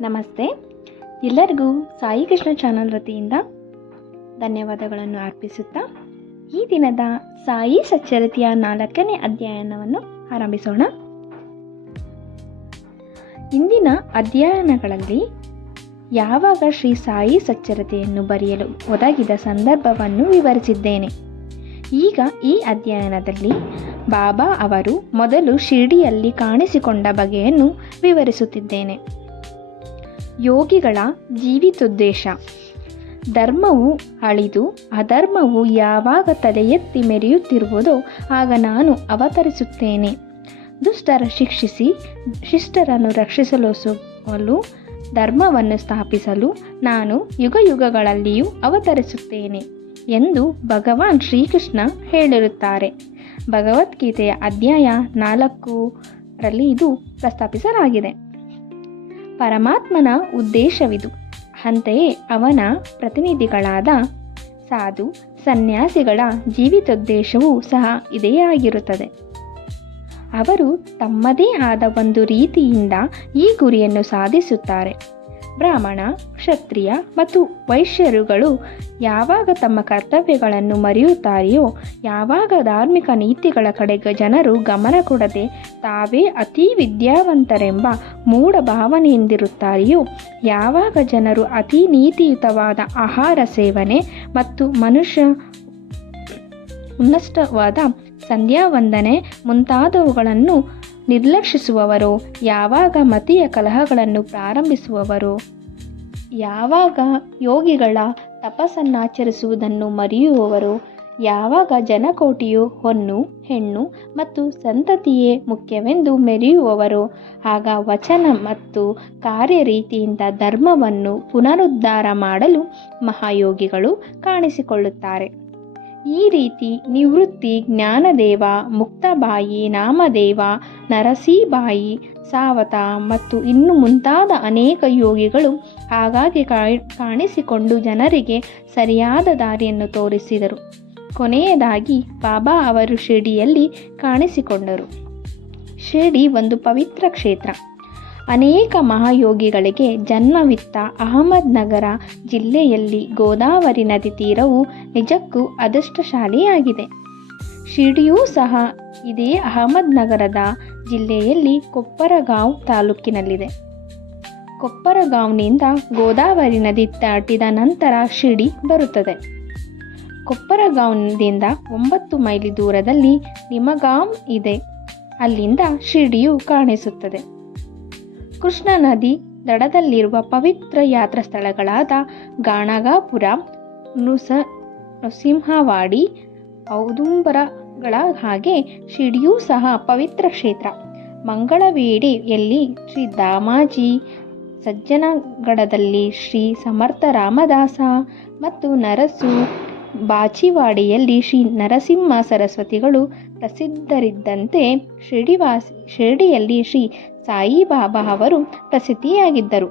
ನಮಸ್ತೆ. ಎಲ್ಲರಿಗೂ ಸಾಯಿ ಕೃಷ್ಣ ಚಾನಲ್ ವತಿಯಿಂದ ಧನ್ಯವಾದಗಳನ್ನು ಅರ್ಪಿಸುತ್ತಾ ಈ ದಿನದ ಸಾಯಿ ಸಚ್ಚರತೆಯ ನಾಲ್ಕನೇ ಅಧ್ಯಯನವನ್ನು ಆರಂಭಿಸೋಣ. ಇಂದಿನ ಅಧ್ಯಯನಗಳಲ್ಲಿ ಯಾವಾಗ ಶ್ರೀ ಸಾಯಿ ಸಚ್ಚರತೆಯನ್ನು ಬರೆಯಲು ಒದಗಿದ ಸಂದರ್ಭವನ್ನು ವಿವರಿಸಿದ್ದೇನೆ. ಈಗ ಈ ಅಧ್ಯಯನದಲ್ಲಿ ಬಾಬಾ ಅವರು ಮೊದಲು ಶಿರ್ಡಿಯಲ್ಲಿ ಕಾಣಿಸಿಕೊಂಡ ಬಗೆಯನ್ನು ವಿವರಿಸುತ್ತಿದ್ದೇನೆ. ಯೋಗಿಗಳ ಜೀವಿತೋದ್ದೇಶ. ಧರ್ಮವು ಅಳಿದು, ಅಧರ್ಮವು ಯಾವಾಗ ತಲೆ ಎತ್ತಿ ಮೆರೆಯುತ್ತಿರುವುದೋ ಆಗ ನಾನು ಅವತರಿಸುತ್ತೇನೆ. ದುಷ್ಟರ ಶಿಕ್ಷಿಸಿ, ಶಿಷ್ಟರನ್ನು ರಕ್ಷಿಸಲು ಧರ್ಮವನ್ನು ಸ್ಥಾಪಿಸಲು ನಾನು ಯುಗ ಯುಗಗಳಲ್ಲಿಯೂ ಅವತರಿಸುತ್ತೇನೆ ಎಂದು ಭಗವಾನ್ ಶ್ರೀಕೃಷ್ಣ ಹೇಳಿರುತ್ತಾರೆ. ಭಗವದ್ಗೀತೆಯ ಅಧ್ಯಾಯ ನಾಲ್ಕು ರಲ್ಲಿ ಇದು ಪ್ರಸ್ತಾಪಿಸಲಾಗಿದೆ. ಪರಮಾತ್ಮನ ಉದ್ದೇಶವಿದು. ಅಂತೆಯೇ ಅವನ ಪ್ರತಿನಿಧಿಗಳಾದ ಸಾಧು ಸನ್ಯಾಸಿಗಳ ಜೀವಿತೋದ್ದೇಶವೂ ಸಹ ಇದೇ ಆಗಿರುತ್ತದೆ. ಅವರು ತಮ್ಮದೇ ಆದ ಒಂದು ರೀತಿಯಿಂದ ಈ ಗುರಿಯನ್ನು ಸಾಧಿಸುತ್ತಾರೆ. ಬ್ರಾಹ್ಮಣ, ಕ್ಷತ್ರಿಯ ಮತ್ತು ವೈಶ್ಯರುಗಳು ಯಾವಾಗ ತಮ್ಮ ಕರ್ತವ್ಯಗಳನ್ನು ಮರೆಯುತ್ತಾರೆಯೋ, ಯಾವಾಗ ಧಾರ್ಮಿಕ ನೀತಿಗಳ ಕಡೆಗೆ ಜನರು ಗಮನ ಕೊಡದೆ ತಾವೇ ಅತಿ ವಿದ್ಯಾವಂತರೆಂಬ ಮೂಢ ಭಾವನೆಯಿಂದಿರುತ್ತಾರೆಯೋ, ಯಾವಾಗ ಜನರು ಅತಿ ನೀತಿಯುತವಾದ ಆಹಾರ ಸೇವನೆ ಮತ್ತು ಮನುಷ್ಯ ಉನ್ನಷ್ಟವಾದ ಸಂಧ್ಯಾವಂದನೆ ಮುಂತಾದವುಗಳನ್ನು ನಿರ್ಲಕ್ಷಿಸುವವರೋ, ಯಾವಾಗ ಮತೀಯ ಕಲಹಗಳನ್ನು ಪ್ರಾರಂಭಿಸುವವರು. ಯಾವಾಗ ಯೋಗಿಗಳ ತಪಸ್ಸನ್ನಾಚರಿಸುವುದನ್ನು ಮರೆಯುವವರು. ಯಾವಾಗ ಜನಕೋಟಿಯು ಹೊನ್ನು, ಹೆಣ್ಣು ಮತ್ತು ಸಂತತಿಯೇ ಮುಖ್ಯವೆಂದು ಮೆರೆಯುವವರು. ಆಗ ವಚನ ಮತ್ತು ಕಾರ್ಯ ರೀತಿಯಿಂದ ಧರ್ಮವನ್ನು ಪುನರುದ್ಧಾರ ಮಾಡಲು ಮಹಾಯೋಗಿಗಳು ಕಾಣಿಸಿಕೊಳ್ಳುತ್ತಾರೆ. ಈ ರೀತಿ ನಿವೃತ್ತಿ ಜ್ಞಾನದೇವ, ಮುಕ್ತಬಾಯಿ ನಾಮದೇವ, ನರಸೀಬಾಯಿ, ಸಾವತ ಮತ್ತು ಇನ್ನು ಮುಂತಾದ ಅನೇಕ ಯೋಗಿಗಳು ಹಾಗಾಗಿ ಕಾಣಿಸಿಕೊಂಡು ಜನರಿಗೆ ಸರಿಯಾದ ದಾರಿಯನ್ನು ತೋರಿಸಿದರು. ಕೊನೆಯದಾಗಿ ಬಾಬಾ ಅವರು ಶಿರಡಿಯಲ್ಲಿ ಕಾಣಿಸಿಕೊಂಡರು. ಶಿರಡಿ ಒಂದು ಪವಿತ್ರ ಕ್ಷೇತ್ರ. ಅನೇಕ ಮಹಾಯೋಗಿಗಳಿಗೆ ಜನ್ಮವಿತ್ತ ಅಹಮದ್ ನಗರ ಜಿಲ್ಲೆಯಲ್ಲಿ ಗೋದಾವರಿ ನದಿ ತೀರವು ನಿಜಕ್ಕೂ ಅದೃಷ್ಟಶಾಲಿಯಾಗಿದೆ. ಶಿರ್ಡಿಯೂ ಸಹ ಇದೇ ಅಹಮದ್ ನಗರದ ಜಿಲ್ಲೆಯಲ್ಲಿ ಕೊಪ್ಪರಗಾಂವ್ ತಾಲೂಕಿನಲ್ಲಿದೆ. ಕೊಪ್ಪರಗಾಂವ್ನಿಂದ ಗೋದಾವರಿ ನದಿ ದಾಟಿದ ನಂತರ ಶಿರ್ಡಿ ಬರುತ್ತದೆ. ಕೊಪ್ಪರಗಾಂವ್ನಿಂದ ಒಂಬತ್ತು ಮೈಲಿ ದೂರದಲ್ಲಿ ನಿಮಗಾಂವ್ ಇದೆ. ಅಲ್ಲಿಂದ ಶಿರ್ಡಿಯು ಕಾಣಿಸುತ್ತದೆ. ಕೃಷ್ಣ ನದಿ ದಡದಲ್ಲಿರುವ ಪವಿತ್ರ ಯಾತ್ರಾ ಸ್ಥಳಗಳಾದ ಗಾಣಗಾಪುರ, ನುಸ ನೃಸಿಂಹವಾಡಿ ಔದುಂಬರಗಳ ಹಾಗೆ ಶಿಡಿಯೂ ಸಹ ಪವಿತ್ರ ಕ್ಷೇತ್ರ. ಮಂಗಳವೇಡಿಯಲ್ಲಿ ಶ್ರೀ ದಾಮಾಜಿ ಸಜ್ಜನಗಡದಲ್ಲಿ ಶ್ರೀ ಸಮರ್ಥ ರಾಮದಾಸ ಮತ್ತು ನರಸು ಬಾಚಿವಾಡಿಯಲ್ಲಿ ಶ್ರೀ ನರಸಿಂಹ ಸರಸ್ವತಿಗಳು ಪ್ರಸಿದ್ಧರಿದ್ದಂತೆ ಶಿರ್ಡಿವಾಸಿ, ಶಿರ್ಡಿಯಲ್ಲಿ ಶ್ರೀ ಸಾಯಿಬಾಬಾ ಅವರು ಪ್ರಸಿದ್ಧಿಯಾಗಿದ್ದರು.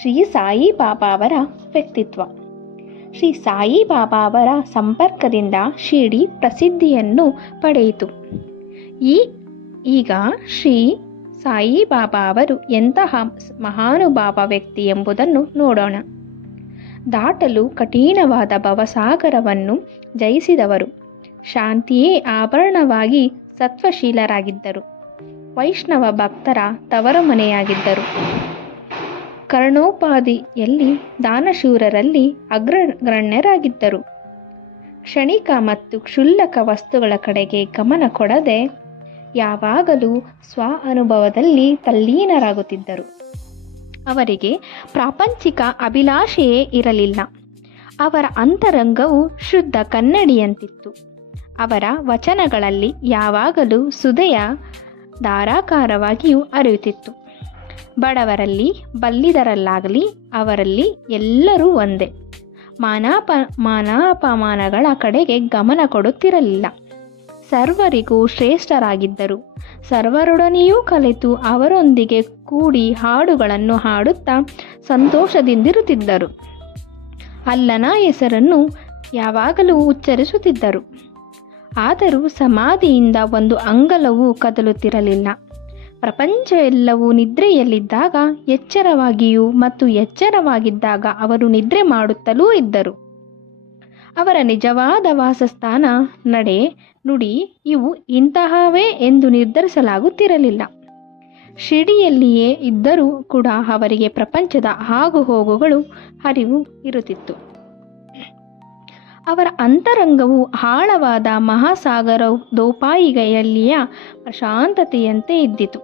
ಶ್ರೀ ಸಾಯಿಬಾಬಾ ಅವರ ವ್ಯಕ್ತಿತ್ವ. ಶ್ರೀ ಸಾಯಿಬಾಬಾ ಅವರ ಸಂಪರ್ಕದಿಂದ ಶಿರ್ಡಿ ಪ್ರಸಿದ್ಧಿಯನ್ನು ಪಡೆಯಿತು. ಈ, ಈಗ ಶ್ರೀ ಸಾಯಿಬಾಬಾ ಅವರು ಎಂತಹ ಮಹಾನುಭಾವ ವ್ಯಕ್ತಿ ಎಂಬುದನ್ನು ನೋಡೋಣ. ದಾಟಲು ಕಠಿಣವಾದ ಭವಸಾಗರವನ್ನು ಜಯಿಸಿದವರು. ಶಾಂತಿಯೇ ಆಭರಣವಾಗಿ ಸತ್ವಶೀಲರಾಗಿದ್ದರು. ವೈಷ್ಣವ ಭಕ್ತರ ತವರು ಮನೆಯಾಗಿದ್ದರು ಕರ್ಣೋಪಾದಿಯಲ್ಲಿ ದಾನಶೂರರಲ್ಲಿ ಅಗ್ರಗಣ್ಯರಾಗಿದ್ದರು. ಕ್ಷಣಿಕ ಮತ್ತು ಕ್ಷುಲ್ಲಕ ವಸ್ತುಗಳ ಕಡೆಗೆ ಗಮನ ಕೊಡದೆ ಯಾವಾಗಲೂ ಸ್ವ ಅನುಭವದಲ್ಲಿ ತಲ್ಲೀನರಾಗುತ್ತಿದ್ದರು. ಅವರಿಗೆ ಪ್ರಾಪಂಚಿಕ ಅಭಿಲಾಷೆಯೇ ಇರಲಿಲ್ಲ. ಅವರ ಅಂತರಂಗವು ಶುದ್ಧ ಕನ್ನಡಿಯಂತಿತ್ತು. ಅವರ ವಚನಗಳಲ್ಲಿ ಯಾವಾಗಲೂ ಸುದೆಯ ಧಾರಾಕಾರವಾಗಿಯೂ ಅರಿಯುತ್ತಿತ್ತು. ಬಡವರಲ್ಲಿ ಬಲ್ಲಿದರಲ್ಲಾಗಲಿ, ಅವರಲ್ಲಿ ಎಲ್ಲರೂ ಒಂದೇ. ಮಾನಾಪ, ಮಾನಾಪಮಾನಗಳ ಕಡೆಗೆ ಗಮನ ಕೊಡುತ್ತಿರಲಿಲ್ಲ. ಸರ್ವರಿಗೂ ಶ್ರೇಷ್ಠರಾಗಿದ್ದರು. ಸರ್ವರೊಡನೆಯೂ ಕಲಿತು ಅವರೊಂದಿಗೆ ಕೂಡಿ ಹಾಡುಗಳನ್ನು ಹಾಡುತ್ತಾ ಸಂತೋಷದಿಂದಿರುತ್ತಿದ್ದರು. ಅಲ್ಲನ ಹೆಸರನ್ನು ಯಾವಾಗಲೂ ಉಚ್ಚರಿಸುತ್ತಿದ್ದರು. ಆದರೂ ಸಮಾಧಿಯಿಂದ ಒಂದು ಅಂಗಲವೂ ಕದಲುತ್ತಿರಲಿಲ್ಲ. ಪ್ರಪಂಚ ಎಲ್ಲವೂ ನಿದ್ರೆಯಲ್ಲಿದ್ದಾಗ ಎಚ್ಚರವಾಗಿಯೂ ಮತ್ತು ಎಚ್ಚರವಾಗಿದ್ದಾಗ ಅವರು ನಿದ್ರೆ ಮಾಡುತ್ತಲೂ ಇದ್ದರು. ಅವರ ನಿಜವಾದ ವಾಸಸ್ಥಾನ, ನಡೆ, ನುಡಿ ಇವು ಇಂತಹವೇ ಎಂದು ನಿರ್ಧರಿಸಲಾಗುತ್ತಿರಲಿಲ್ಲ. ಶಿಡಿಯಲ್ಲಿಯೇ ಇದ್ದರೂ ಕೂಡ ಅವರಿಗೆ ಪ್ರಪಂಚದ ಆಗುಹೋಗುಗಳು ಅರಿವು ಇರುತ್ತಿತ್ತು. ಅವರ ಅಂತರಂಗವು ಆಳವಾದ ಮಹಾಸಾಗರ ದೋಪಾಯಿಗೆಯಲ್ಲಿಯ ಪ್ರಶಾಂತತೆಯಂತೆ ಇದ್ದಿತು.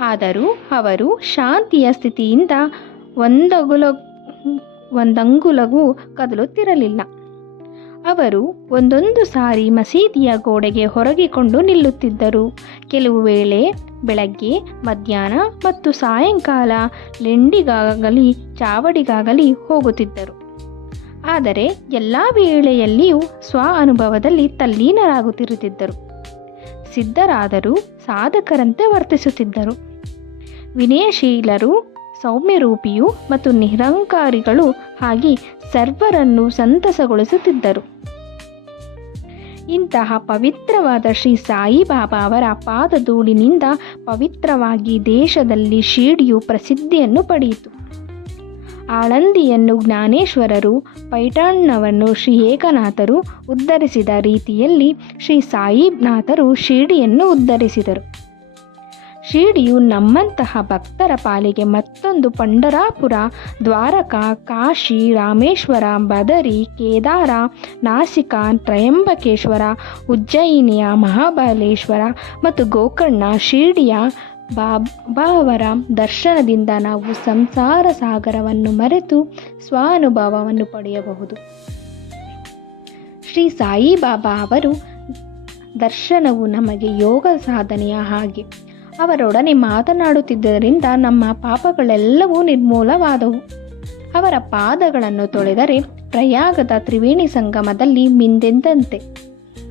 ಆದರೂ ಅವರು ಶಾಂತಿಯ ಸ್ಥಿತಿಯಿಂದ ಒಂದಗುಲ ಒಂದಂಗುಲಗೂ ಕದಲುತ್ತಿರಲಿಲ್ಲ. ಅವರು ಒಂದೊಂದು ಸಾರಿ ಮಸೀದಿಯ ಗೋಡೆಗೆ ಹೊರಗಿಕೊಂಡು ನಿಲ್ಲುತ್ತಿದ್ದರು. ಕೆಲವು ವೇಳೆ ಬೆಳಗ್ಗೆ, ಮಧ್ಯಾಹ್ನ ಮತ್ತು ಸಾಯಂಕಾಲ ಲೆಂಡಿಗಾಗಲಿ, ಚಾವಡಿಗಾಗಲಿ ಹೋಗುತ್ತಿದ್ದರು. ಆದರೆ ಎಲ್ಲ ವೇಳೆಯಲ್ಲಿಯೂ ಸ್ವ ಅನುಭವದಲ್ಲಿ ತಲ್ಲೀನರಾಗುತ್ತಿರುತ್ತಿದ್ದರು. ಸಿದ್ಧರಾದರೂ ಸಾಧಕರಂತೆ ವರ್ತಿಸುತ್ತಿದ್ದರು. ವಿನಯಶೀಲರು ಸೌಮ್ಯರೂಪಿಯು ಮತ್ತು ನಿರಂಕಾರಿಗಳು ಹಾಗೆ ಸರ್ವರನ್ನು ಸಂತಸಗೊಳಿಸುತ್ತಿದ್ದರು. ಇಂತಹ ಪವಿತ್ರವಾದ ಶ್ರೀ ಸಾಯಿಬಾಬಾ ಅವರ ಪಾದಧೂಳಿನಿಂದ ಪವಿತ್ರವಾಗಿ ದೇಶದಲ್ಲಿ ಶಿರ್ಡಿಯು ಪ್ರಸಿದ್ಧಿಯನ್ನು ಪಡೆಯಿತು. ಆಳಂದಿಯನ್ನು ಜ್ಞಾನೇಶ್ವರರು ಪೈಠಾಣ್ಣವನ್ನು ಶ್ರೀ ಏಕನಾಥರು ಉದ್ಧರಿಸಿದ ರೀತಿಯಲ್ಲಿ ಶ್ರೀ ಸಾಯಿನಾಥರು ಶಿರ್ಡಿಯನ್ನು ಉದ್ಧರಿಸಿದರು. ಶಿರ್ಡಿಯು ನಮ್ಮಂತಹ ಭಕ್ತರ ಪಾಲಿಗೆ ಮತ್ತೊಂದು ಪಂಡರಾಪುರ, ದ್ವಾರಕಾ, ಕಾಶಿ, ರಾಮೇಶ್ವರ, ಬದರಿ, ಕೇದಾರ, ನಾಸಿಕ, ತ್ರಯಂಬಕೇಶ್ವರ, ಉಜ್ಜಯಿನಿಯ, ಮಹಾಬಲೇಶ್ವರ ಮತ್ತು ಗೋಕರ್ಣ ಶಿರಡಿಯ ಬಾಬಾವರ ದರ್ಶನದಿಂದ ನಾವು ಸಂಸಾರ ಸಾಗರವನ್ನು ಮರೆತು ಸ್ವಾನುಭವವನ್ನು ಪಡೆಯಬಹುದು. ಶ್ರೀ ಸಾಯಿಬಾಬಾ ಅವರು ದರ್ಶನವು ನಮಗೆ ಯೋಗ ಸಾಧನೆಯ ಹಾಗೆ. ಅವರೊಡನೆ ಮಾತನಾಡುತ್ತಿದ್ದರಿಂದ ನಮ್ಮ ಪಾಪಗಳೆಲ್ಲವೂ ನಿರ್ಮೂಲವಾದವು. ಅವರ ಪಾದಗಳನ್ನು ತೊಳೆದರೆ ಪ್ರಯಾಗದ ತ್ರಿವೇಣಿ ಸಂಗಮದಲ್ಲಿ ಮಿಂದೆಂದಂತೆ.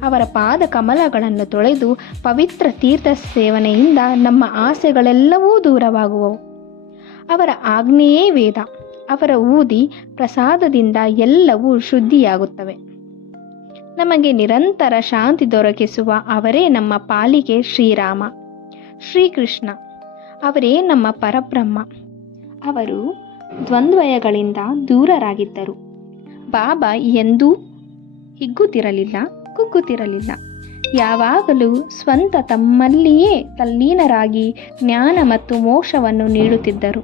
ಅವರ ಪಾದ ಕಮಲಗಳನ್ನು ತೊಳೆದು ಪವಿತ್ರ ತೀರ್ಥ ಸೇವನೆಯಿಂದ ನಮ್ಮ ಆಸೆಗಳೆಲ್ಲವೂ ದೂರವಾಗುವವು. ಅವರ ಆಜ್ಞೆಯೇ ವೇದ. ಅವರ ಊದಿ ಪ್ರಸಾದದಿಂದ ಎಲ್ಲವೂ ಶುದ್ಧಿಯಾಗುತ್ತವೆ. ನಮಗೆ ನಿರಂತರ ಶಾಂತಿ ದೊರಕಿಸುವ ಅವರೇ ನಮ್ಮ ಪಾಲಿಗೆ ಶ್ರೀರಾಮ. ಶ್ರೀಕೃಷ್ಣ. ಅವರೇ ನಮ್ಮ ಪರಬ್ರಹ್ಮ. ಅವರು ದ್ವಂದ್ವಯಗಳಿಂದ ದೂರರಾಗಿದ್ದರು. ಬಾಬಾ ಎಂದೂ ಹಿಗ್ಗುತ್ತಿರಲಿಲ್ಲ, ಕುಗ್ಗುತ್ತಿರಲಿಲ್ಲ. ಯಾವಾಗಲೂ ಸ್ವಂತ ತಮ್ಮಲ್ಲಿಯೇ ತಲ್ಲೀನರಾಗಿ ಜ್ಞಾನ ಮತ್ತು ಮೋಕ್ಷವನ್ನು ನೀಡುತ್ತಿದ್ದರು.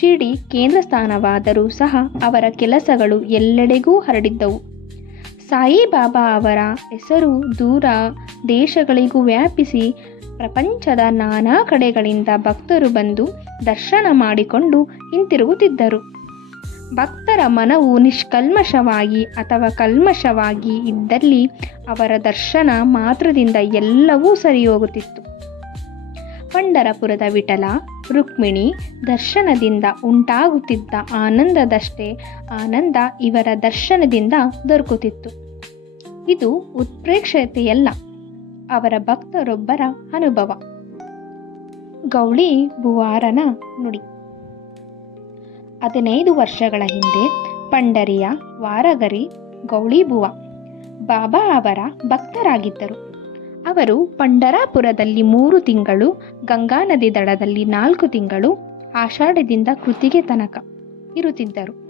ಶಿರ್ಡಿ ಕೇಂದ್ರ ಸ್ಥಾನವಾದರೂ ಸಹ ಅವರ ಕೆಲಸಗಳು ಎಲ್ಲೆಡೆಗೂ ಹರಡಿದ್ದವು. ಸಾಯಿಬಾಬಾ ಅವರ ಹೆಸರು ದೂರ ದೇಶಗಳಿಗೂ ವ್ಯಾಪಿಸಿ ಪ್ರಪಂಚದ ನಾನಾ ಕಡೆಗಳಿಂದ ಭಕ್ತರು ಬಂದು ದರ್ಶನ ಮಾಡಿಕೊಂಡು ಹಿಂತಿರುಗುತ್ತಿದ್ದರು. ಭಕ್ತರ ಮನವು ನಿಷ್ಕಲ್ಮಶವಾಗಿ ಅಥವಾ ಕಲ್ಮಶವಾಗಿ ಇದ್ದಲ್ಲಿ ಅವರ ದರ್ಶನ ಮಾತ್ರದಿಂದ ಎಲ್ಲವೂ ಸರಿ ಹೋಗುತ್ತಿತ್ತು ಪಂಡರಪುರದ ವಿಠಲ, ರುಕ್ಮಿಣಿ ದರ್ಶನದಿಂದ ಉಂಟಾಗುತ್ತಿದ್ದ ಆನಂದದಷ್ಟೇ ಆನಂದ ಇವರ ದರ್ಶನದಿಂದ ದೊರಕುತ್ತಿತ್ತು. ಇದು ಉತ್ಪ್ರೇಕ್ಷತೆಯಲ್ಲ. ಅವರ ಭಕ್ತರೊಬ್ಬರ ಅನುಭವ. ಗೌಳಿ ಬುವಾರನ ನುಡಿ. ಹದಿನೈದು ವರ್ಷಗಳ ಹಿಂದೆ ಪಂಡರಿಯ ವಾರಗರಿ ಗೌಳಿಬುವ ಬಾಬಾ ಅವರ ಭಕ್ತರಾಗಿದ್ದರು. ಅವರು ಪಂಡರಾಪುರದಲ್ಲಿ ಮೂರು ತಿಂಗಳು ಗಂಗಾ ನದಿ ದಡದಲ್ಲಿ ನಾಲ್ಕು ತಿಂಗಳು, ಆಷಾಢದಿಂದ ಕೃತಿಗೆ ತನಕ ಇರುತ್ತಿದ್ದರು.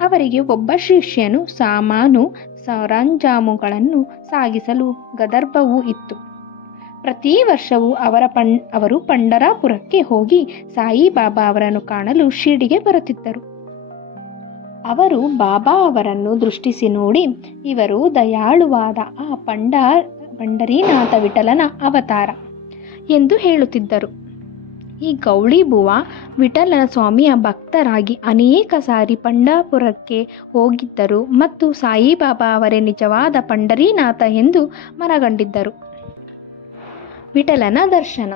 ಅವರಿಗೆ ಒಬ್ಬ ಶಿಷ್ಯನು ಸಾಮಾನು ಸರಂಜಾಮುಗಳನ್ನು ಸಾಗಿಸಲು ಗದರ್ಭವೂ ಇತ್ತು. ಪ್ರತಿ ವರ್ಷವೂ ಅವರ ಪಂ ಅವರು ಪಂಡರಾಪುರಕ್ಕೆ ಹೋಗಿ ಸಾಯಿಬಾಬಾ ಅವರನ್ನು ಕಾಣಲು ಶಿರ್ಡಿಗೆ ಬರುತ್ತಿದ್ದರು. ಅವರು ಬಾಬಾ ಅವರನ್ನು ದೃಷ್ಟಿಸಿ ನೋಡಿ, ಇವರು ದಯಾಳುವಾದ ಆ ಪಂಡ ಪಂಡರೀನಾಥ ವಿಠಲನ ಅವತಾರ ಎಂದು ಹೇಳುತ್ತಿದ್ದರು. ಈ ಗೌಳಿ ಬುವ ವಿಠಲನ ಸ್ವಾಮಿಯ ಭಕ್ತರಾಗಿ ಅನೇಕ ಸಾರಿ ಪಂಡಾಪುರಕ್ಕೆ ಹೋಗಿದ್ದರು ಮತ್ತು ಸಾಯಿಬಾಬಾ ಅವರೇ ನಿಜವಾದ ಪಂಡರೀನಾಥ ಎಂದು ಮನಗಂಡಿದ್ದರು. ವಿಠಲನ ದರ್ಶನ.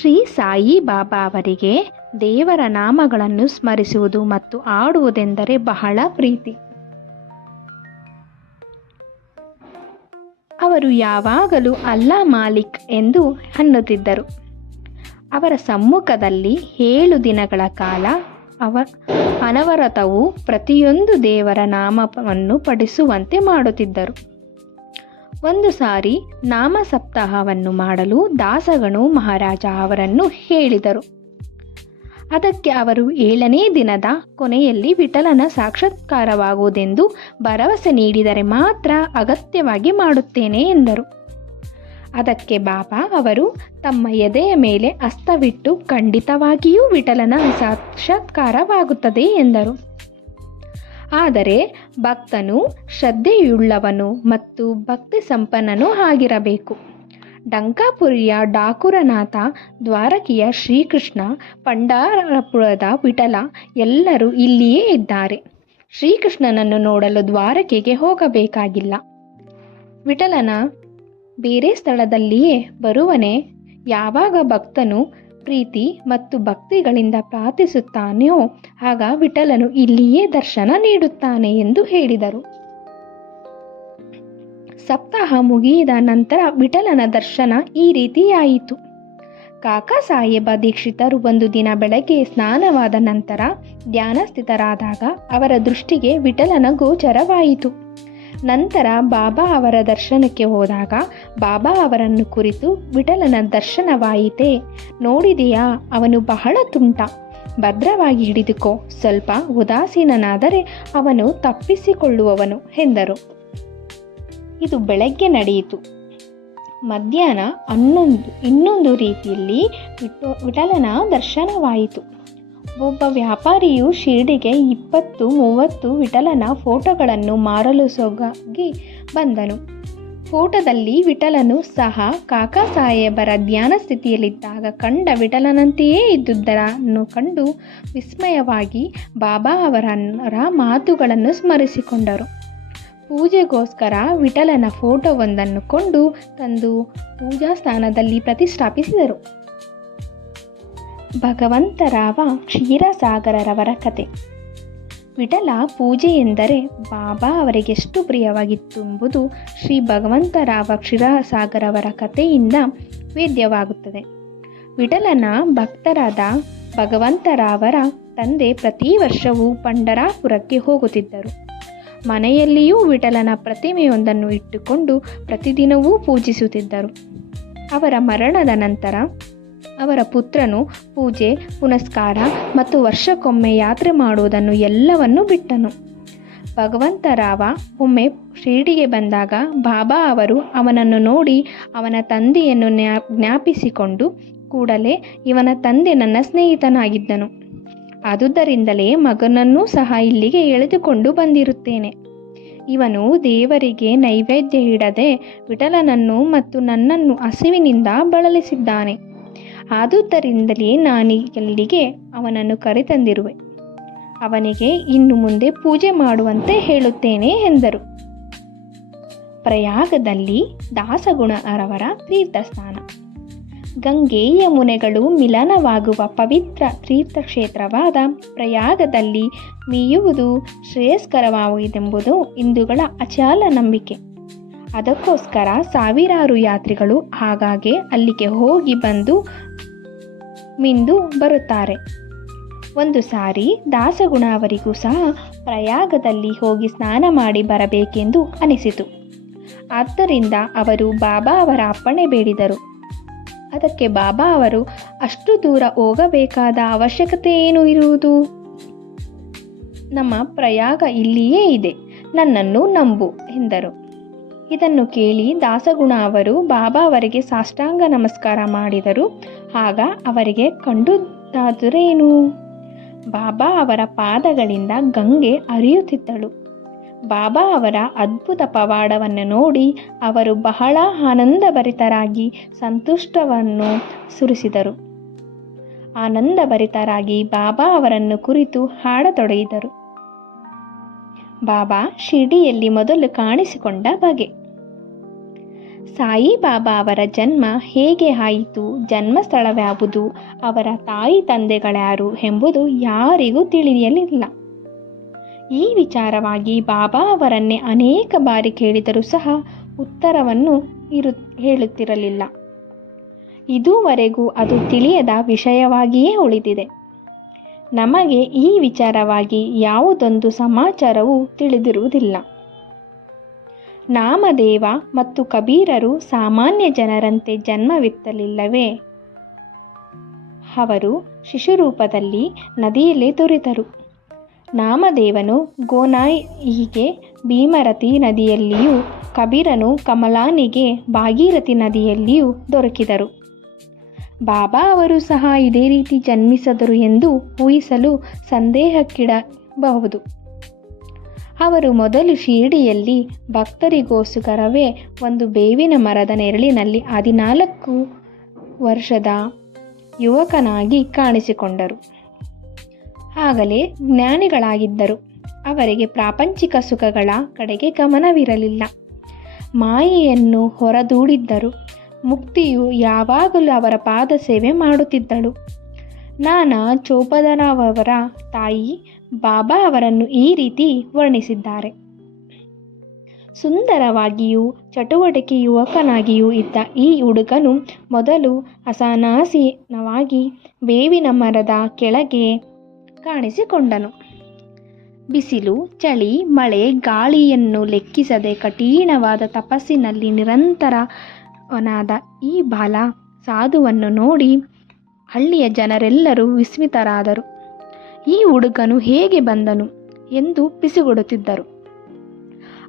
ಶ್ರೀ ಸಾಯಿ ಬಾಬಾ ಅವರಿಗೆ ದೇವರ ನಾಮಗಳನ್ನು ಸ್ಮರಿಸುವುದು ಮತ್ತು ಆಡುವುದೆಂದರೆ ಬಹಳ ಪ್ರೀತಿ. ಅವರು ಯಾವಾಗಲೂ ಅಲ್ಲಾ ಮಾಲಿಕ್ ಎಂದು ಅನ್ನುತ್ತಿದ್ದರು ಅವರ ಸಮ್ಮುಖದಲ್ಲಿ ಏಳು ದಿನಗಳ ಕಾಲ ಅವ ಅನವರತವು ಪ್ರತಿಯೊಂದು ದೇವರ ನಾಮವನ್ನು ಪಡಿಸುವಂತೆ ಮಾಡುತ್ತಿದ್ದರು. ಒಂದು ಸಾರಿ ನಾಮ ಸಪ್ತಾಹವನ್ನು ಮಾಡಲು ದಾಸಗಣು ಮಹಾರಾಜ ಅವರನ್ನು ಹೇಳಿದರು. ಅದಕ್ಕೆ ಅವರು ಏಳನೇ ದಿನದ ಕೊನೆಯಲ್ಲಿ ವಿಠಲನ ಸಾಕ್ಷಾತ್ಕಾರವಾಗುವುದೆಂದು ಭರವಸೆ ನೀಡಿದರೆ ಮಾತ್ರ ಅಗತ್ಯವಾಗಿ ಮಾಡುತ್ತೇನೆ ಎಂದರು. ಅದಕ್ಕೆ ಬಾಬಾ ಅವರು ತಮ್ಮ ಎದೆಯ ಮೇಲೆ ಅಸ್ತವಿಟ್ಟು ಖಂಡಿತವಾಗಿಯೂ ವಿಠಲನ ಸಾಕ್ಷಾತ್ಕಾರವಾಗುತ್ತದೆ ಎಂದರು. ಆದರೆ ಭಕ್ತನು ಶ್ರದ್ಧೆಯುಳ್ಳವನು ಮತ್ತು ಭಕ್ತಿ ಸಂಪನ್ನನೂ ಆಗಿರಬೇಕು. ಡಂಕಾಪುರಿಯ ಡಾಕುರನಾಥ, ದ್ವಾರಕಿಯ ಶ್ರೀಕೃಷ್ಣ, ಪಂಡಾರಪುರದ ವಿಠಲ ಎಲ್ಲರೂ ಇಲ್ಲಿಯೇ ಇದ್ದಾರೆ. ಶ್ರೀಕೃಷ್ಣನನ್ನು ನೋಡಲು ದ್ವಾರಕೆಗೆ ಹೋಗಬೇಕಾಗಿಲ್ಲ. ವಿಠಲನ ಬೇರೆ ಸ್ಥಳದಲ್ಲಿಯೇ ಬರುವನೇ, ಯಾವಾಗ ಭಕ್ತನು ಪ್ರೀತಿ ಮತ್ತು ಭಕ್ತಿಗಳಿಂದ ಪ್ರಾರ್ಥಿಸುತ್ತಾನೆಯೋ, ಆಗ ವಿಠಲನು ಇಲ್ಲಿಯೇ ದರ್ಶನ ನೀಡುತ್ತಾನೆ ಎಂದು ಹೇಳಿದರು. ಸಪ್ತಾಹ ಮುಗಿದ ನಂತರ ವಿಠಲನ ದರ್ಶನ ಈ ರೀತಿಯಾಯಿತು. ಕಾಕಾ ಸಾಹೇಬ ದೀಕ್ಷಿತರು ಒಂದು ದಿನ ಬೆಳಗ್ಗೆ ಸ್ನಾನವಾದ ನಂತರ ಧ್ಯಾನಸ್ಥಿತರಾದಾಗ ಅವರ ದೃಷ್ಟಿಗೆ ವಿಠಲನ ಗೋಚರವಾಯಿತು. ನಂತರ ಬಾಬಾ ಅವರ ದರ್ಶನಕ್ಕೆ ಹೋದಾಗ ಬಾಬಾ ಅವರನ್ನು ಕುರಿತು ವಿಠಲನ ದರ್ಶನವಾಯಿತೇ, ನೋಡಿದೆಯಾ, ಅವನು ಬಹಳ ತುಂಟ. ಭದ್ರವಾಗಿ ಹಿಡಿದುಕೋ, ಸ್ವಲ್ಪ ಉದಾಸೀನನಾದರೆ ಅವನು ತಪ್ಪಿಸಿಕೊಳ್ಳುವವನು ಎಂದರು. ಇದು ಬೆಳಗ್ಗೆ ನಡೆಯಿತು. ಮಧ್ಯಾಹ್ನ ಹನ್ನೊಂದು, ಇನ್ನೊಂದು ರೀತಿಯಲ್ಲಿ ವಿಠೋ, ವಿಠಲನ ದರ್ಶನವಾಯಿತು. ಒಬ್ಬ ವ್ಯಾಪಾರಿಯು ಶಿರ್ಡಿಗೆ ಇಪ್ಪತ್ತು, ಮೂವತ್ತು ವಿಠಲನ ಫೋಟೋಗಳನ್ನು ಮಾರಲು ಸೊಗಾಗಿ ಬಂದನು. ಫೋಟೋದಲ್ಲಿ ವಿಠಲನು ಸಹ ಕಾಕಾ ಸಾಹೇಬರ ಧ್ಯಾನ ಸ್ಥಿತಿಯಲ್ಲಿದ್ದಾಗ ಕಂಡ ವಿಠಲನಂತೆಯೇ ಇದ್ದುದರನ್ನು ಕಂಡು ವಿಸ್ಮಯವಾಗಿ ಬಾಬಾ ಅವರ ಮಾತುಗಳನ್ನು ಸ್ಮರಿಸಿಕೊಂಡರು. ಪೂಜೆಗೋಸ್ಕರ ವಿಠಲನ ಫೋಟೋವೊಂದನ್ನು ಕೊಂಡು ತಂದು ಪೂಜಾ ಸ್ಥಾನದಲ್ಲಿ ಪ್ರತಿಷ್ಠಾಪಿಸಿದರು. ಭಗವಂತರಾವ ಕ್ಷೀರಸಾಗರರವರ ಕತೆ. ವಿಠಲ ಪೂಜೆ ಎಂದರೆ ಬಾಬಾ ಅವರಿಗೆಷ್ಟು ಪ್ರಿಯವಾಗಿತ್ತು ಎಂಬುದು ಶ್ರೀ ಭಗವಂತರಾವ ಕ್ಷೀರಸಾಗರವರ ಕಥೆಯಿಂದ ವೇದ್ಯವಾಗುತ್ತದೆ. ವಿಠಲನ ಭಕ್ತರಾದ ಭಗವಂತರಾವರ ತಂದೆ ಪ್ರತಿ ವರ್ಷವೂ ಪಂಡರಾಪುರಕ್ಕೆ ಹೋಗುತ್ತಿದ್ದರು. ಮನೆಯಲ್ಲಿಯೂ ವಿಠಲನ ಪ್ರತಿಮೆಯೊಂದನ್ನು ಇಟ್ಟುಕೊಂಡು ಪ್ರತಿದಿನವೂ ಪೂಜಿಸುತ್ತಿದ್ದರು. ಅವರ ಮರಣದ ನಂತರ ಅವರ ಪುತ್ರನು ಪೂಜೆ, ಪುನಸ್ಕಾರ ಮತ್ತು ವರ್ಷಕ್ಕೊಮ್ಮೆ ಯಾತ್ರೆ ಮಾಡುವುದನ್ನು ಎಲ್ಲವನ್ನೂ ಬಿಟ್ಟನು. ಭಗವಂತರಾವ ಒಮ್ಮೆ ಶಿರಡಿಗೆ ಬಂದಾಗ ಬಾಬಾ ಅವರು ಅವನನ್ನು ನೋಡಿ ಅವನ ತಂದೆಯನ್ನು ಜ್ಞಾ ಜ್ಞಾಪಿಸಿಕೊಂಡು ಕೂಡಲೇ ಇವನ ತಂದೆ ನನ್ನ ಸ್ನೇಹಿತನಾಗಿದ್ದನು. ಆದುದರಿಂದಲೇ ಮಗನನ್ನೂ ಸಹ ಇಲ್ಲಿಗೆ ಎಳೆದುಕೊಂಡು ಬಂದಿರುತ್ತೇನೆ. ಇವನು ದೇವರಿಗೆ ನೈವೇದ್ಯ ಇಡದೆ ವಿಠಲನನ್ನು ಮತ್ತು ನನ್ನನ್ನು ಹಸಿವಿನಿಂದ ಬಳಲಿಸಿದ್ದಾನೆ. ಆದುದರಿಂದಲೇ ನಾನು ಇಲ್ಲಿಗೆ ಅವನನ್ನು ಕರೆತಂದಿರುವೆ. ಅವನಿಗೆ ಇನ್ನು ಮುಂದೆ ಪೂಜೆ ಮಾಡುವಂತೆ ಹೇಳುತ್ತೇನೆ ಎಂದರು. ಪ್ರಯಾಗದಲ್ಲಿ ದಾಸಗುಣರವರ ತೀರ್ಥಸ್ಥಾನ. ಗಂಗೆ ಯಮುನೆಗಳು ಮಿಲನವಾಗುವ ಪವಿತ್ರ ತೀರ್ಥಕ್ಷೇತ್ರವಾದ ಪ್ರಯಾಗದಲ್ಲಿ ಮೀಯುವುದು ಶ್ರೇಯಸ್ಕರವಾಗುವುದೆಂಬುದು ಹಿಂದೂಗಳ ಅಚಲ ನಂಬಿಕೆ. ಅದಕ್ಕೋಸ್ಕರ ಸಾವಿರಾರು ಯಾತ್ರಿಗಳು ಆಗಾಗ್ಗೆ ಅಲ್ಲಿಗೆ ಹೋಗಿ ಬಂದು ಮಿಂದು ಬರುತ್ತಾರೆ. ಒಂದು ಸಾರಿ ದಾಸಗುಣ ಅವರಿಗೂ ಸಹ ಪ್ರಯಾಗದಲ್ಲಿ ಹೋಗಿ ಸ್ನಾನ ಮಾಡಿ ಬರಬೇಕೆಂದು ಅನಿಸಿತು. ಆದ್ದರಿಂದ ಅವರು ಬಾಬಾ ಅವರ ಅಪ್ಪಣೆ ಬೇಡಿದರು. ಅದಕ್ಕೆ ಬಾಬಾ ಅವರು, ಅಷ್ಟು ದೂರ ಹೋಗಬೇಕಾದ ಅವಶ್ಯಕತೆ ಏನು ಇರುವುದು? ನಮ್ಮ ಪ್ರಯಾಗ ಇಲ್ಲಿಯೇ ಇದೆ. ನನ್ನನ್ನು ನಂಬು, ಎಂದರು. ಇದನ್ನು ಕೇಳಿ ದಾಸಗುಣ ಅವರು ಬಾಬಾ ಅವರಿಗೆ ಸಾಷ್ಟಾಂಗ ನಮಸ್ಕಾರ ಮಾಡಿದರು. ಆಗ ಅವರಿಗೆ ಕಂಡುದಾದರೇನು ಬಾಬಾ ಅವರ ಪಾದಗಳಿಂದ ಗಂಗೆ ಹರಿಯುತ್ತಿದ್ದಳು. ಬಾಬಾ ಅವರ ಅದ್ಭುತ ಪವಾಡವನ್ನು ನೋಡಿ ಅವರು ಬಹಳ ಆನಂದಭರಿತರಾಗಿ ಸಂತುಷ್ಟವನ್ನು ಸುರಿಸಿದರು. ಆನಂದಭರಿತರಾಗಿ ಬಾಬಾ ಅವರನ್ನು ಕುರಿತು ಹಾಡತೊಡಗಿದರು. ಬಾಬಾ ಶಿರ್ಡಿಯಲ್ಲಿ ಮೊದಲು ಕಾಣಿಸಿಕೊಂಡ ಬಗೆ. ಸಾಯಿಬಾಬಾ ಅವರ ಜನ್ಮ ಹೇಗೆ ಆಯಿತು, ಜನ್ಮಸ್ಥಳವ್ಯಾವುದು, ಅವರ ತಾಯಿ ತಂದೆಗಳ್ಯಾರು ಎಂಬುದು ಯಾರಿಗೂ ತಿಳಿಯಲಿಲ್ಲ. ಈ ವಿಚಾರವಾಗಿ ಬಾಬಾ ಅವರನ್ನೇ ಅನೇಕ ಬಾರಿ ಕೇಳಿದರೂ ಸಹ ಉತ್ತರವನ್ನು ಇರು, ಹೇಳುತ್ತಿರಲಿಲ್ಲ. ಇದುವರೆಗೂ ಅದು ತಿಳಿಯದ ವಿಷಯವಾಗಿಯೇ ಉಳಿದಿದೆ. ನಮಗೆ ಈ ವಿಚಾರವಾಗಿ ಯಾವುದೊಂದು ಸಮಾಚಾರವೂ ತಿಳಿದಿರುವುದಿಲ್ಲ. ನಾಮದೇವ ಮತ್ತು ಕಬೀರರು ಸಾಮಾನ್ಯ ಜನರಂತೆ ಜನ್ಮವಿತ್ತಲಿಲ್ಲವೇ? ಅವರು ಶಿಶುರೂಪದಲ್ಲಿ ನದಿಯಲ್ಲೇ ದೊರೆತರು ನಾಮದೇವನು ಗೋನಾಯಿಗೆ, ಭೀಮರತಿ ನದಿಯಲ್ಲಿಯೂ, ಕಬೀರನು ಕಮಲಾನಿಗೆ, ಭಾಗೀರಥಿ ನದಿಯಲ್ಲಿಯೂ ದೊರಕಿದರು. ಬಾಬಾ ಅವರು ಸಹ ಇದೇ ರೀತಿ ಜನ್ಮಿಸಿದರು ಎಂದು ಊಹಿಸಲು ಸಂದೇಹಕ್ಕಿಡಬಹುದು. ಅವರು ಮೊದಲು ಶಿರಡಿಯಲ್ಲಿ ಭಕ್ತರಿಗೋಸ್ಕರವೇ ಒಂದು ಬೇವಿನ ಮರದ ನೆರಳಿನಲ್ಲಿ ಹದಿನಾಲ್ಕು ವರ್ಷದ ಯುವಕನಾಗಿ ಕಾಣಿಸಿಕೊಂಡರು. ಆಗಲೇ ಜ್ಞಾನಿಗಳಾಗಿದ್ದರು. ಅವರಿಗೆ ಪ್ರಾಪಂಚಿಕ ಸುಖಗಳ ಕಡೆಗೆ ಗಮನವಿರಲಿಲ್ಲ. ಮಾಯೆಯನ್ನು ಹೊರದೂಡಿದ್ದರು. ಮುಕ್ತಿಯು ಯಾವಾಗಲೂ ಅವರ ಪಾದ ಸೇವೆ ಮಾಡುತ್ತಿದ್ದಳು. ನಾನಾ ಅವರ ತಾಯಿ ಬಾಬಾ ಅವರನ್ನು ಈ ರೀತಿ ವರ್ಣಿಸಿದ್ದಾರೆ. ಸುಂದರವಾಗಿಯೂ ಚಟುವಟಿಕೆ ಯುವಕನಾಗಿಯೂ ಇದ್ದ ಈ ಹುಡುಗನು ಮೊದಲು ಅಸನಾಸೀನವಾಗಿ ಬೇವಿನ ಮರದ ಕೆಳಗೆ ಕಾಣಿಸಿಕೊಂಡನು. ಬಿಸಿಲು, ಚಳಿ, ಮಳೆ, ಗಾಳಿಯನ್ನು ಲೆಕ್ಕಿಸದೆ ಕಠಿಣವಾದ ತಪಸ್ಸಿನಲ್ಲಿ ನಿರಂತರವನಾದ ಈ ಬಾಲ ಸಾಧುವನ್ನು ನೋಡಿ ಹಳ್ಳಿಯ ಜನರೆಲ್ಲರೂ ವಿಸ್ಮಿತರಾದರು. ಈ ಹುಡುಗನು ಹೇಗೆ ಬಂದನು ಎಂದು ಪಿಸುಗುಡುತ್ತಿದ್ದರು.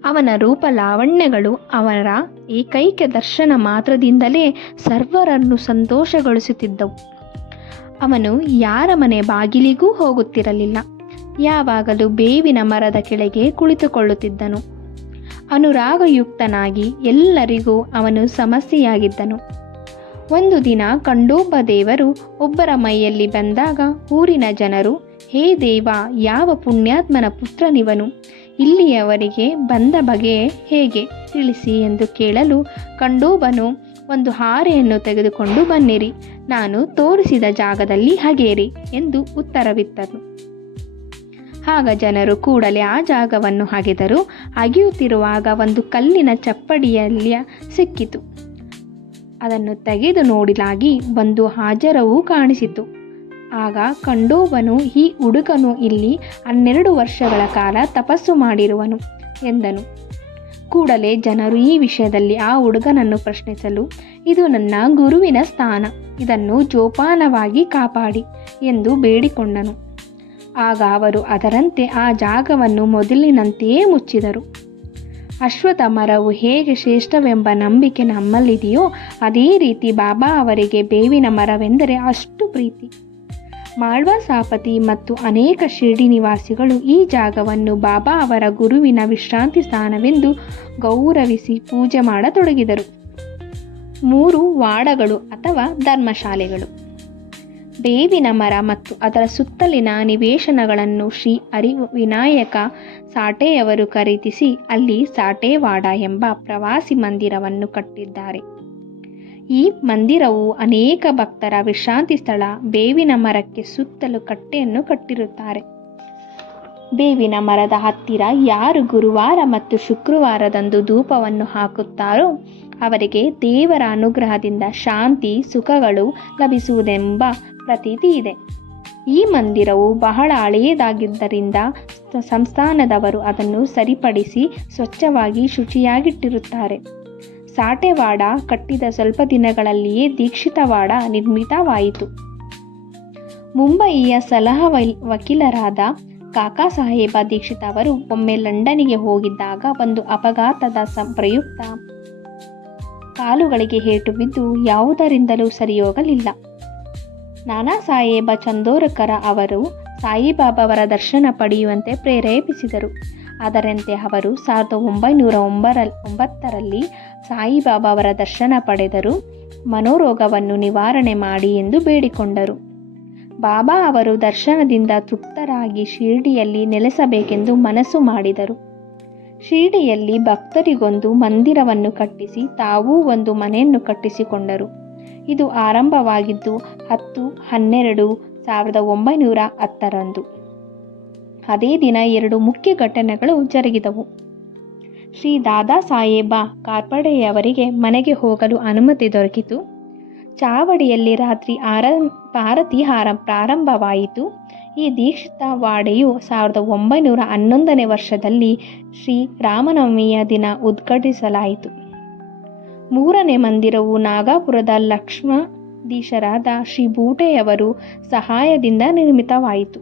ಅವನ ರೂಪ ಲಾವಣ್ಯಗಳು ಅವರ ಏಕೈಕ ದರ್ಶನ ಮಾತ್ರದಿಂದಲೇ ಸರ್ವರನ್ನು ಸಂತೋಷಗೊಳಿಸುತ್ತಿದ್ದವು. ಅವನು ಯಾರ ಮನೆ ಬಾಗಿಲಿಗೂ ಹೋಗುತ್ತಿರಲಿಲ್ಲ. ಯಾವಾಗಲೂ ಬೇವಿನ ಮರದ ಕೆಳಗೆ ಕುಳಿತುಕೊಳ್ಳುತ್ತಿದ್ದನು. ಅನುರಾಗಯುಕ್ತನಾಗಿ ಎಲ್ಲರಿಗೂ ಅವನು ಸಮಸ್ಯೆಯಾಗಿದ್ದನು. ಒಂದು ದಿನ ಕಂಡೋಬ ದೇವರು ಒಬ್ಬರ ಮೈಯಲ್ಲಿ ಬಂದಾಗ ಊರಿನ ಜನರು ಹೇ ದೇವ, ಯಾವ ಪುಣ್ಯಾತ್ಮನ ಪುತ್ರನಿವನು? ಇಲ್ಲಿಯವರಿಗೆ ಬಂದ ಬಗೆ ಹೇಗೆ? ತಿಳಿಸಿ ಎಂದು ಕೇಳಲು ಕಂಡೋಬನು ಒಂದು ಹಾರೆಯನ್ನು ತೆಗೆದುಕೊಂಡು ಬನ್ನಿರಿ. ನಾನು ತೋರಿಸಿದ ಜಾಗದಲ್ಲಿ ಹಗೇರಿ ಎಂದು ಉತ್ತರವಿತ್ತನು. ಆಗ ಜನರು ಕೂಡಲೇ ಆ ಜಾಗವನ್ನು ಹಗೆದರು. ಅಗೆಯುತ್ತಿರುವಾಗ ಒಂದು ಕಲ್ಲಿನ ಚಪ್ಪಡಿಯಲ್ಲಿ ಸಿಕ್ಕಿತು. ಅದನ್ನು ತೆಗೆದು ನೋಡಿಲಾಗಿ ಒಂದು ಹಾಜರವೂ ಕಾಣಿಸಿತು. ಆಗ ಕಂಡೋವನು, ಈ ಹುಡುಗನು ಇಲ್ಲಿ ಹನ್ನೆರಡು ವರ್ಷಗಳ ಕಾಲ ತಪಸ್ಸು ಮಾಡಿರುವನು, ಎಂದನು. ಕೂಡಲೇ ಜನರು ಈ ವಿಷಯದಲ್ಲಿ ಆ ಹುಡುಗನನ್ನು ಪ್ರಶ್ನಿಸಲು, ಇದು ನನ್ನ ಗುರುವಿನ ಸ್ಥಾನ, ಇದನ್ನು ಜೋಪಾನವಾಗಿ ಕಾಪಾಡಿ, ಎಂದು ಬೇಡಿಕೊಂಡನು. ಆಗ ಅವರು ಅದರಂತೆ ಆ ಜಾಗವನ್ನು ಮೊದಲಿನಂತೆಯೇ ಮುಚ್ಚಿದರು. ಅಶ್ವಥ ಮರವು ಹೇಗೆ ಶ್ರೇಷ್ಠವೆಂಬ ನಂಬಿಕೆ ನಮ್ಮಲ್ಲಿದೆಯೋ, ಅದೇ ರೀತಿ ಬಾಬಾ ಅವರಿಗೆ ಬೇವಿನ ಮರವೆಂದರೆ ಅಷ್ಟು ಪ್ರೀತಿ. ಮಾಳ್ವಾ ಸಾಪತಿ ಮತ್ತು ಅನೇಕ ಶಿರ್ಡಿ ನಿವಾಸಿಗಳು ಈ ಜಾಗವನ್ನು ಬಾಬಾ ಅವರ ಗುರುವಿನ ವಿಶ್ರಾಂತಿ ಸ್ಥಾನವೆಂದು ಗೌರವಿಸಿ ಪೂಜೆ ಮಾಡತೊಡಗಿದರು. ಮೂರು ವಾಡಗಳು ಅಥವಾ ಧರ್ಮಶಾಲೆಗಳು. ಬೇವಿನ ಮರ ಮತ್ತು ಅದರ ಸುತ್ತಲಿನ ನಿವೇಶನಗಳನ್ನು ಶ್ರೀ ಹರಿ ವಿನಾಯಕ ಸಾಟೆಯವರು ಖರೀದಿಸಿ ಅಲ್ಲಿ ಸಾಟೆವಾಡ ಎಂಬ ಪ್ರವಾಸಿ ಮಂದಿರವನ್ನು ಕಟ್ಟಿದ್ದಾರೆ. ಈ ಮಂದಿರವು ಅನೇಕ ಭಕ್ತರ ವಿಶ್ರಾಂತಿ ಸ್ಥಳ ಬೇವಿನ ಮರಕ್ಕೆ ಸುತ್ತಲೂ ಕಟ್ಟೆಯನ್ನು ಕಟ್ಟಿರುತ್ತಾರೆ. ಬೇವಿನ ಮರದ ಹತ್ತಿರ ಯಾರು ಗುರುವಾರ ಮತ್ತು ಶುಕ್ರವಾರದಂದು ಧೂಪವನ್ನು ಹಾಕುತ್ತಾರೋ, ಅವರಿಗೆ ದೇವರ ಅನುಗ್ರಹದಿಂದ ಶಾಂತಿ, ಸುಖಗಳು ಲಭಿಸುವುದೆಂಬ ಪ್ರತೀತಿ ಇದೆ. ಈ ಮಂದಿರವು ಬಹಳ ಹಳೆಯದಾಗಿದ್ದರಿಂದ ಸಂಸ್ಥಾನದವರು ಅದನ್ನು ಸರಿಪಡಿಸಿ ಸ್ವಚ್ಛವಾಗಿ ಶುಚಿಯಾಗಿಟ್ಟಿರುತ್ತಾರೆ. ಸಾಟೆವಾಡ ಕಟ್ಟಿದ ಸ್ವಲ್ಪ ದಿನಗಳಲ್ಲಿಯೇ ದೀಕ್ಷಿತವಾಡ ನಿರ್ಮಿತವಾಯಿತು. ಮುಂಬಯಿಯ ಸಲಹಾ ವಕೀಲರಾದ ಕಾಕಾ ಸಾಹೇಬ ದೀಕ್ಷಿತ ಅವರು ಒಮ್ಮೆ ಲಂಡನಿಗೆ ಹೋಗಿದ್ದಾಗ ಒಂದು ಅಪಘಾತದ ಪ್ರಯುಕ್ತ ಕಾಲುಗಳಿಗೆ ಏಟು ಬಿದ್ದು ಯಾವುದರಿಂದಲೂ ಸರಿಯೋಗಲಿಲ್ಲ. ನಾನಾ ಸಾಹೇಬ ಚಂದೋರಕರ ಅವರು ಸಾಯಿಬಾಬಾವರ ದರ್ಶನ ಪಡೆಯುವಂತೆ ಪ್ರೇರೇಪಿಸಿದರು. ಅದರಂತೆ ಅವರು ಸಾವಿರದ ಒಂಬೈನೂರ ಒಂಬರ, ಒಂಬತ್ತರಲ್ಲಿ ಸಾಯಿಬಾಬಾ ಅವರ ದರ್ಶನ ಪಡೆದರು. ಮನೋರೋಗವನ್ನು ನಿವಾರಣೆ ಮಾಡಿ ಎಂದು ಬೇಡಿಕೊಂಡರು. ಬಾಬಾ ಅವರು ದರ್ಶನದಿಂದ ತೃಪ್ತರಾಗಿ ಶಿರ್ಡಿಯಲ್ಲಿ ನೆಲೆಸಬೇಕೆಂದು ಮನಸ್ಸು ಮಾಡಿದರು. ಶಿರ್ಡಿಯಲ್ಲಿ ಭಕ್ತರಿಗೊಂದು ಮಂದಿರವನ್ನು ಕಟ್ಟಿಸಿ ತಾವೂ ಒಂದು ಮನೆಯನ್ನು ಕಟ್ಟಿಸಿಕೊಂಡರು. ಇದು ಆರಂಭವಾಗಿದ್ದು ಹತ್ತು, ಹನ್ನೆರಡು, ಸಾವಿರದ ಒಂಬೈನೂರ ಹತ್ತರಂದು. ಅದೇ ದಿನ ಎರಡು ಮುಖ್ಯ ಘಟನೆಗಳು ಜರುಗಿದವು. ಶ್ರೀ ದಾದಾ ಸಾಹೇಬ ಕಾರ್ಪಡೆಯವರಿಗೆ ಮನೆಗೆ ಹೋಗಲು ಅನುಮತಿ ದೊರಕಿತು. ಚಾವಡಿಯಲ್ಲಿ ರಾತ್ರಿ ಆರ ಹಾರ ಪ್ರಾರಂಭವಾಯಿತು. ಈ ದೀಕ್ಷಿತ ವಾಡೆಯು ಸಾವಿರದ ಒಂಬೈನೂರ ಹನ್ನೊಂದನೇ ವರ್ಷದಲ್ಲಿ ಶ್ರೀ ರಾಮನವಮಿಯ ದಿನ ಉದ್ಘಾಟಿಸಲಾಯಿತು. ಮೂರನೇ ಮಂದಿರವು ನಾಗಾಪುರದ ಲಕ್ಷ್ಮಧೀಶರಾದ ಶ್ರೀ ಬೂಟೆಯವರು ಸಹಾಯದಿಂದ ನಿರ್ಮಿತವಾಯಿತು.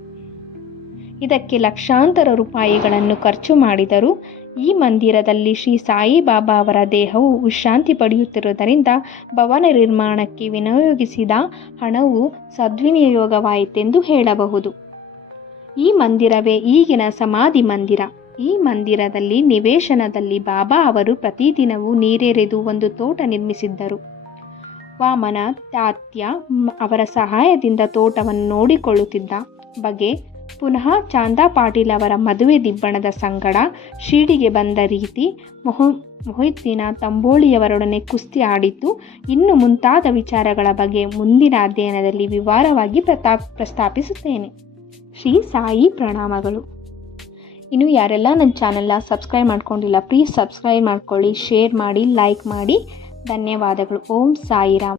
ಇದಕ್ಕೆ ಲಕ್ಷಾಂತರ ರೂಪಾಯಿಗಳನ್ನು ಖರ್ಚು ಮಾಡಿದರು. ಈ ಮಂದಿರದಲ್ಲಿ ಶ್ರೀ ಸಾಯಿಬಾಬಾ ಅವರ ದೇಹವು ವಿಶ್ರಾಂತಿ ಪಡೆಯುತ್ತಿರುವುದರಿಂದ ಭವನ ನಿರ್ಮಾಣಕ್ಕೆ ವಿನಿಯೋಗಿಸಿದ ಹಣವು ಸದ್ವಿನಿಯೋಗವಾಯಿತೆಂದು ಹೇಳಬಹುದು. ಈ ಮಂದಿರವೇ ಈಗಿನ ಸಮಾಧಿ ಮಂದಿರ. ಈ ಮಂದಿರದಲ್ಲಿ ನಿವೇಶನದಲ್ಲಿ ಬಾಬಾ ಅವರು ಪ್ರತಿದಿನವೂ ನೀರೆರೆದು ಒಂದು ತೋಟ ನಿರ್ಮಿಸಿದ್ದರು. ವಾಮನ ತಾತ್ಯ ಅವರ ಸಹಾಯದಿಂದ ತೋಟವನ್ನು ನೋಡಿಕೊಳ್ಳುತ್ತಿದ್ದ ಬಗೆ ಪುನಃ ಚಾಂದಾ ಪಾಟೀಲ್ ಅವರ ಮದುವೆ ದಿಬ್ಬಣದ ಸಂಗಡ ಶೀಡಿಗೆ ಬಂದ ರೀತಿ ಮೊಹ, ಮೊಹಿದ್ದೀನ ತಂಬೋಳಿಯವರೊಡನೆ ಕುಸ್ತಿ ಆಡಿದ್ದು ಇನ್ನು ಮುಂತಾದ ವಿಚಾರಗಳ ಬಗ್ಗೆ ಮುಂದಿನ ಅಧ್ಯಯನದಲ್ಲಿ ವಿವರವಾಗಿ ಪ್ರತಾ ಪ್ರಸ್ತಾಪಿಸುತ್ತೇನೆ. ಶ್ರೀ ಸಾಯಿ ಪ್ರಣಾಮಗಳು. ಇನ್ನು ಯಾರೆಲ್ಲ ನನ್ನ ಚಾನೆಲ್ನ ಸಬ್ಸ್ಕ್ರೈಬ್ ಮಾಡ್ಕೊಂಡಿಲ್ಲ, ಪ್ಲೀಸ್ ಸಬ್ಸ್ಕ್ರೈಬ್ ಮಾಡ್ಕೊಳ್ಳಿ, ಶೇರ್ ಮಾಡಿ, ಲೈಕ್ ಮಾಡಿ. ಧನ್ಯವಾದಗಳು. ಓಂ ಸಾಯಿರಾಮ್.